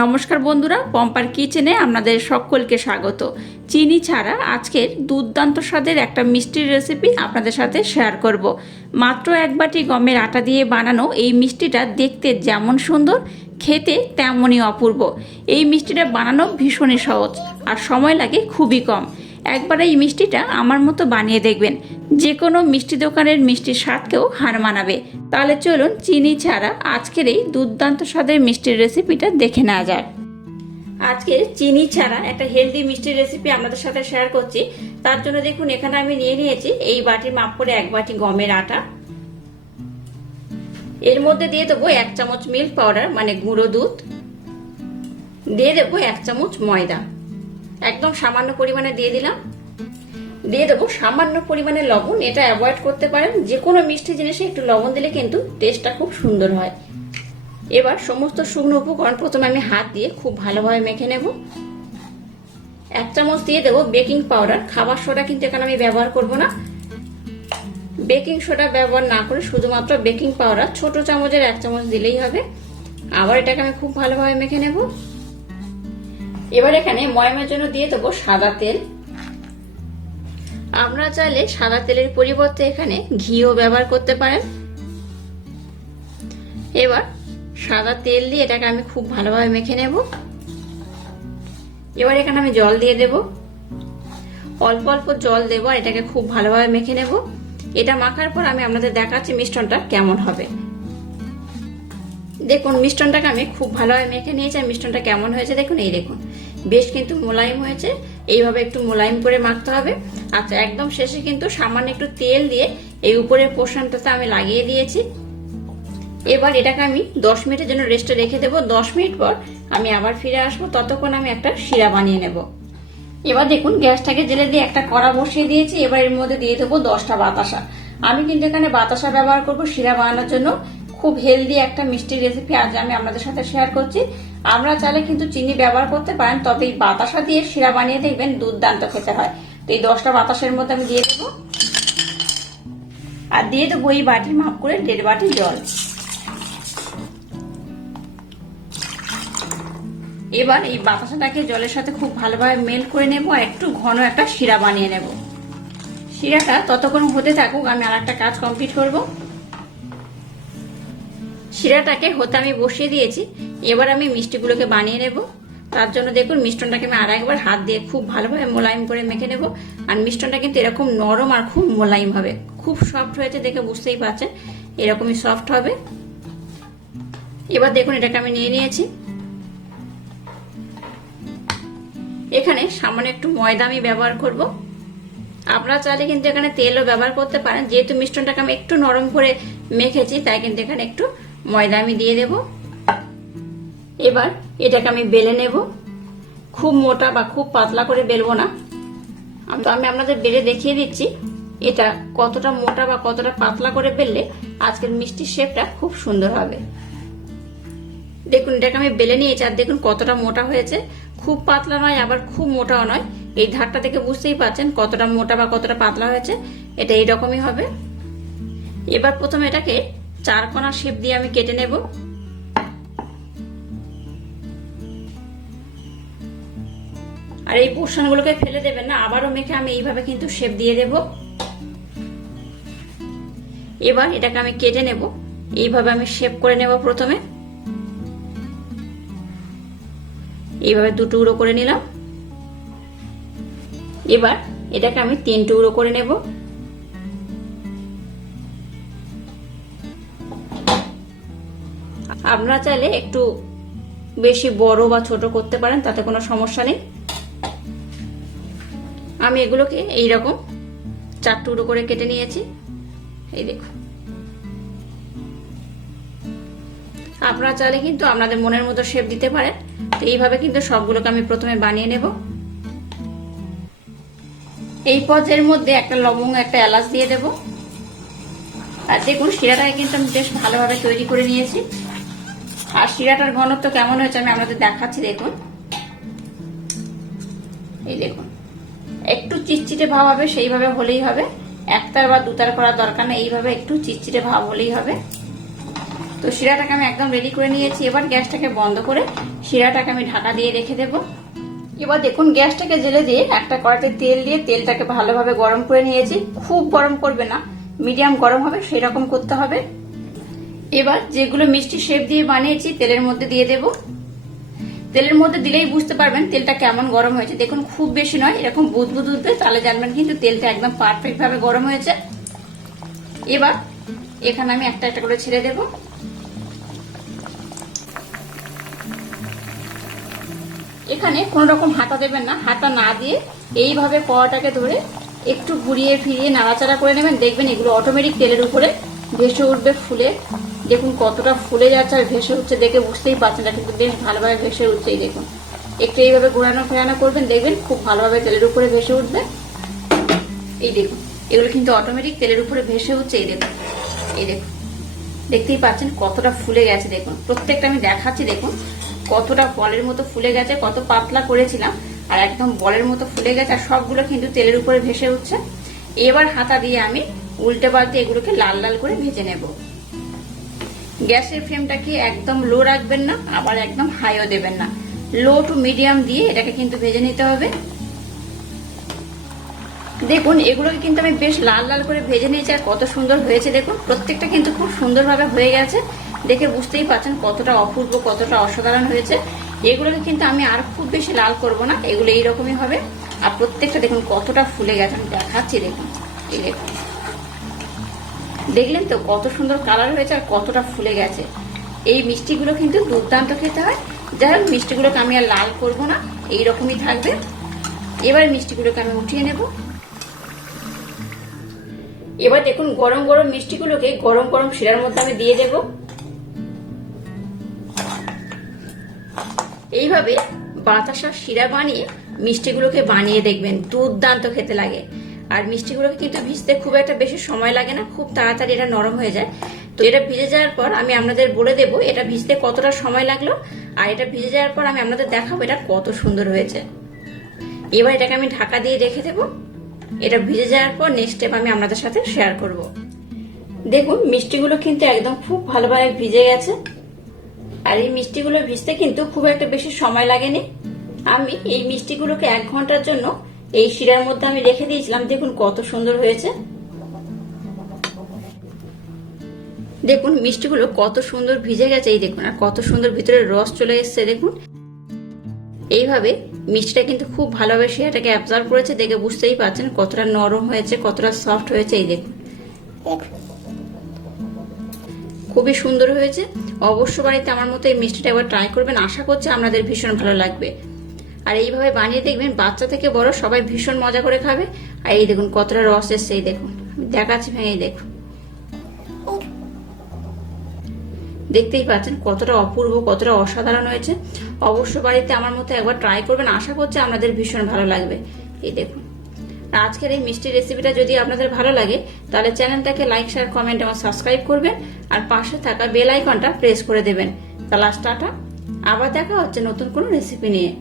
নমস্কার বন্ধুরা, পম্পার কিচেনে আপনাদের সকলকে স্বাগত। চিনি ছাড়া আজকের দুর্দান্ত স্বাদের একটা মিষ্টির রেসিপি আপনাদের সাথে শেয়ার করব। মাত্র এক বাটি গমের আটা দিয়ে বানানো এই মিষ্টিটা দেখতে যেমন সুন্দর, খেতে তেমনই অপূর্ব। এই মিষ্টিটা বানানো ভীষণই সহজ আর সময় লাগে খুবই কম। একবার এই মিষ্টিটা আমার মতো বানিয়ে দেখবেন। যে কোনো মিষ্টি দোকানের মিষ্টির স্বাদকেও হার মানাবে। তাহলে চলুন চিনি ছাড়া আজকের এই দুর্দান্ত স্বাদের মিষ্টির রেসিপিটা দেখে নেওয়া যাক। আজকে চিনি ছাড়া একটা হেলদি মিষ্টির রেসিপি আপনাদের সাথে শেয়ার করছি। তার জন্য দেখুন, এখানে আমি নিয়ে নিয়েছি এই বাটির মাপ করে এক বাটি গমের আটা। এর মধ্যে দিয়ে দেবো এক চামচ মিল্ক পাউডার মানে গুঁড়ো দুধ। দিয়ে দেবো এক চামচ ময়দা। একদম সামান্য পরিমাণে দিয়ে দিলাম। দিয়ে দেবো। সামান্য পরিমাণে লবণ, এটা অ্যাভয়েড করতে পারেন। যে কোনো মিষ্টি জিনিসে একটু লবণ দিলে কিন্তু টেস্টটা খুব সুন্দর হয়। এবার সমস্ত শুকনো উপকরণ প্রথমে আমি হাত দিয়ে খুব ভালোভাবে মেখে নেব। এক চামচ দিয়ে দেবো বেকিং পাউডার খাবার সোডা কিন্তু এখানে আমি ব্যবহার করব না। বেকিং সোডা ব্যবহার না করে শুধুমাত্র বেকিং পাউডার ছোট চামচের এক চামচ দিলেই হবে। আবার এটাকে আমি খুব ভালোভাবে মেখে নেব। এবার এখানে ময়মের জন্য দিয়ে দেবো সাদা তেল। আমরা চাইলে সাদা তেলের পরিবর্তে এখানে ঘিও ব্যবহার করতে পারেন। এবার সাদা তেল দিয়ে এটাকে আমি খুব ভালোভাবে মেখে নেব। এবার এখানে আমি জল দিয়ে দেব। অল্প অল্প জল দেবো আর এটাকে খুব ভালোভাবে মেখে নেব। এটা মাখার পর আমি আপনাদের দেখাচ্ছি মিষ্টনটা কেমন হবে। দেখুন মিষ্টনটাকে আমি খুব ভালোভাবে মেখে নিয়েছি আর মিষ্টনটা কেমন হয়েছে দেখুন, এই দেখুন। বেশ কিন্তু মোলায়েম হয়েছে। এইভাবে একটু মোলায়েম করে মাখতে হবে। আচ্ছা একদম শেষে কিন্তু সামান্য একটু তেল দিয়ে এই উপরের পোর্শনটাতে আমি লাগিয়ে দিয়েছি। এবার এটাকে আমি দশ মিনিটের জন্য রেস্টে রেখে দেবো। দশ মিনিট পর আমি আবার ফিরে আসব। ততক্ষণ আমি একটা শিরা বানিয়ে নেব। এবার দেখুন, গ্যাসটাকে জেলে দিয়ে একটা কড়া বসিয়ে দিয়েছি। এবার এর মধ্যে দিয়ে দেবো দশটা বাতাসা। আমি কিন্তু এখানে বাতাসা ব্যবহার করব শিরা বানানোর জন্য। খুব হেলদি একটা মিষ্টি রেসিপি আজ আমি আপনাদের সাথে শেয়ার করছি। আমরা চাইলে কিন্তু চিনি ব্যবহার করতে পারেন, তবে এই বাতাসা দিয়ে শিরা বানিয়ে দেখবেন দুর্দান্ত খেতে হয়। তো এই দশটা বাতাসের মধ্যে আমি দিয়ে দেবো। আর দিয়ে দেবো এই বাটির মাপ করে দেড় বাটি জল। এবার এই বাতাসাটাকে জলের সাথে খুব ভালোভাবে মেল করে নেব আর একটু ঘন একটা শিরা বানিয়ে নেব। শিরাটা ততক্ষণ হতে থাকুক, আমি আর একটা কাজ কমপ্লিট করব। শিরাটাকে হতে আমি বসিয়ে দিয়েছি। এবার আমি মিষ্টিগুলোকে বানিয়ে নেব। তার জন্য দেখুন মিষ্টনটাকে আমি আর একবার হাত দিয়ে খুব ভালোভাবে মোলায়েম করে মেখে নেব। আর মিষ্টনটা কিন্তু এরকম নরম আর খুব মোলায়েম হবে। খুব সফট হয়েছে দেখে বুঝতেই পারছেন। এরকমই সফট হবে। এবার দেখুন এটাকে আমি নিয়ে নিয়েছি। এখানে সামান্য একটু ময়দা আমি ব্যবহার করব। আপনারা চাইলে কিন্তু এখানে তেলও ব্যবহার করতে পারেন। যেহেতু মিষ্টনটাকে আমি একটু নরম করে মেখেছি, তাই কিন্তু এখানে একটু ময়দা আমি দিয়ে দেব। এবার এটাকে আমি বেলে নেব। খুব মোটা বা খুব পাতলা করে বেলবো না। তো আমি আপনাদের বেলে দেখিয়ে দিচ্ছি, এটা কতটা মোটা বা কতটা পাতলা করে বেললে আজকের মিষ্টির শেপটা খুব সুন্দর হবে। দেখুন, এটাকে আমি বেলে নিয়েছি আর দেখুন কতটা মোটা হয়েছে। খুব পাতলা নয়, আবার খুব মোটাও নয়। এই ধারটা থেকে বুঝতেই পারছেন কতটা মোটা বা কতটা পাতলা হয়েছে। এটা এইরকমই হবে। এবার প্রথমে এটাকে চার কোনা শেপ দিয়ে আমি কেটে নেব। আর এই পোর্শনগুলোকে ফেলে দেবেন না, আবারও মেখে আমি এইভাবে কিন্তু শেপ দিয়ে দেব। এবার এটাকে আমি কেটে নেব। এইভাবে আমি শেপ করে নেব প্রথমে। এইভাবে দু টুকরো করে নিলাম। এবার এটাকে আমি তিন টুকরো করে নেব। আপনারা চাইলে একটু বেশি বড় বা ছোট করতে পারেন, তাতে কোনো সমস্যা নেই। আমি এগুলোকে এইরকম চার টুকরো করে কেটে নিয়েছি। এই দেখুন। আপনারা চাইলে কিন্তু আপনাদের মনের মতো শেপ দিতে পারেন। তো এইভাবে কিন্তু সবগুলোকে আমি প্রথমে বানিয়ে নেব। এই পর্যায়ের মধ্যে একটা লবঙ্গ, একটা এলাচ দিয়ে দেব। আর দেখুন, শিরাটাকে কিন্তু আমি বেশ ভালোভাবে তৈরি করে নিয়েছি। আর শিরাটার ঘনত্ব কেমন হয়েছে আমি আপনাদের দেখাচ্ছি, দেখুন। এই দেখুন। একটু চিটচিটে ভাব হবে, সেইভাবে হলেই হবে। একতার বা দুতার করার দরকার নেই, এইভাবে একটু চিটচিটে ভাব হলেই হবে। তো শিরাটাকে আমি একদম রেডি করে নিয়েছি। এবার গ্যাসটাকে বন্ধ করে শিরাটাকে আমি ঢাকা দিয়ে রেখে দেবো। এবার দেখুন, গ্যাসটাকে জেলে দিয়ে একটা কড়াতে তেল দিয়ে তেলটাকে ভালোভাবে গরম করে নিয়েছি। খুব গরম করবে না। মিডিয়াম গরম হবে সেই রকম করতে হবে। এবার যেগুলো মিষ্টি শেপ দিয়ে বানিয়েছি, তেলের মধ্যে দিয়ে দেব। তেলের মধ্যে দিলেই বুঝতে পারবেন তেলটা কেমন গরম হয়েছে। দেখুন, খুব বেশি নয়, এরকম বুদবুদ উঠবে তাহলে জানবেন কিন্তু তেলটা একদম পারফেক্ট ভাবে গরম হয়েছে। এবার এখানে আমি একটা একটা করে ছেড়ে দেবো। এখানে কোন রকম হাতা দেবেন না, হাতা না দিয়ে এইভাবে কড়াটাকে ধরে একটু ঘুরিয়ে ফিরিয়ে নাড়াচাড়া করে নেবেন। দেখবেন এগুলো অটোমেটিক তেলের উপরে ভেসে উঠবে ফুলে। দেখুন কতটা ফুলে যাচ্ছে আর ভেসে উঠছে দেখে বুঝতেই পারছেন না, কিন্তু বেশ ভালোভাবে ভেসে উঠছে এই দেখুন। একটু এইভাবে ঘোরানো ফেরানো করবেন, দেখবেন খুব ভালোভাবে তেলের উপরে ভেসে উঠবে। এই দেখুন, এগুলো কিন্তু অটোমেটিক তেলের উপরে ভেসে উঠছে, এই দেখুন এই দেখুন। দেখতেই পাচ্ছেন কতটা ফুলে গেছে, দেখুন। প্রত্যেকটা আমি দেখাচ্ছি, দেখুন কতটা বলের মতো ফুলে গেছে, কত পাতলা করেছিলাম, আর একদম বলের মতো ফুলে গেছে, আর সবগুলো কিন্তু তেলের উপরে ভেসে উঠছে। এবার হাতা দিয়ে আমি উল্টে পাল্টে এগুলোকে লাল লাল করে ভেজে নেব। গ্যাসের ফ্লেমটাকে একদম লো রাখবেন না, আবার একদম হাইও দেবেন না। লো টু মিডিয়াম দিয়ে এটাকে কিন্তু ভেজে নিতে হবে। দেখুন, এগুলোকে কিন্তু আমি বেশ লাল লাল করে ভেজে নিয়েছি, আর কত সুন্দর হয়েছে, দেখুন। প্রত্যেকটা কিন্তু খুব সুন্দরভাবে হয়ে গেছে। দেখে বুঝতেই পারছেন কতটা অপূর্ব, কতটা অসাধারণ হয়েছে। এগুলোকে কিন্তু আমি আর খুব বেশি লাল করব না, এগুলো এইরকমই হবে। আর প্রত্যেকটা দেখুন কতটা ফুলে গেছে, আমি দেখাচ্ছি, দেখুন। এই দেখুন। দেখলেন তো কত সুন্দর কালার হয়েছে আর কতটা ফুলে গেছে। এই মিষ্টিগুলো কিন্তু দুর্দান্ত খেতে হয়। যাই হোক, মিষ্টিগুলোকে আমি আর লাল করব না এই রকমই থাকবে। এবার মিষ্টিগুলোকে আমি উঠিয়ে নেব। এবার দেখুন, গরম গরম মিষ্টিগুলোকে গরম গরম শিরার মধ্যে আমি দিয়ে দেব। এইভাবে বাতাসার শিরা বানিয়ে মিষ্টিগুলোকে বানিয়ে দেখবেন, দুর্দান্ত খেতে লাগে। আর মিষ্টিগুলোকে কিন্তু ভিজতে খুব একটা বেশি সময় লাগে না, খুব তাড়াতাড়ি এটা নরম হয়ে যায়। তো এটা ভিজে যাওয়ার পর আমি আপনাদের বলে দেবো এটা ভিজতে কতটা সময় লাগল, আর এটা ভিজে যাওয়ার পর আমি আপনাদের দেখাবো এটা কত সুন্দর হয়েছে। এবার এটাকে আমি ঢাকা দিয়ে রেখে দেবো। এটা ভিজে যাওয়ার পর নেক্সট স্টেপ আমি আপনাদের সাথে শেয়ার করব। দেখুন, মিষ্টিগুলো কিন্তু একদম খুব ভালোভাবে ভিজে গেছে। আর এই মিষ্টিগুলো ভিজতে কিন্তু খুব একটা বেশি সময় লাগেনি। আমি এই মিষ্টিগুলোকে এক ঘণ্টার জন্য এই শিরার মধ্যে আমি রেখে দিয়েছিলাম। দেখুন কত সুন্দর হয়েছে। দেখুন, মিষ্টিগুলো কত সুন্দর ভিজে গেছে। এই দেখুন, আর কত সুন্দর ভিতরে রস চলে এসছে, দেখুন। এইভাবে মিষ্টিটা কিন্তু খুব ভালোভাবে সেটাকে অ্যাবজর্ব করেছে, দেখে বুঝতেই পারছেন কতটা নরম হয়েছে, কতটা সফট হয়েছে, এই দেখুন। খুবই সুন্দর হয়েছে। অবশ্য বাড়িতে আমার মতো এই মিষ্টিটা একবার ট্রাই করবেন। আশা করছি আপনাদের ভীষণ ভালো লাগবে। আর এইভাবে বানিয়ে দেখবেন বাচ্চা থেকে বড় সবাই ভীষণ মজা করে খাবে। আর এই দেখুন কতটা রস এসছে, এই দেখুন। দেখাচ্ছি ভেঙে দেখুন। দেখতেই পাচ্ছেন কতটা অপূর্ব, কতটা অসাধারণ হয়েছে। অবশ্য বাড়িতে আমার মতো একবার ট্রাই করবেন, আশা করছি আপনাদের ভীষণ ভালো লাগবে। এই দেখুন। আজকের এই মিষ্টি রেসিপিটা যদি আপনাদের ভালো লাগে, তাহলে চ্যানেলটাকে লাইক শেয়ার কমেন্ট এবং সাবস্ক্রাইব করবেন। আর পাশে থাকা বেল আইকনটা প্রেস করে দেবেন। তাহলে টাটা। আবার দেখা হচ্ছে নতুন কোনো রেসিপি নিয়ে।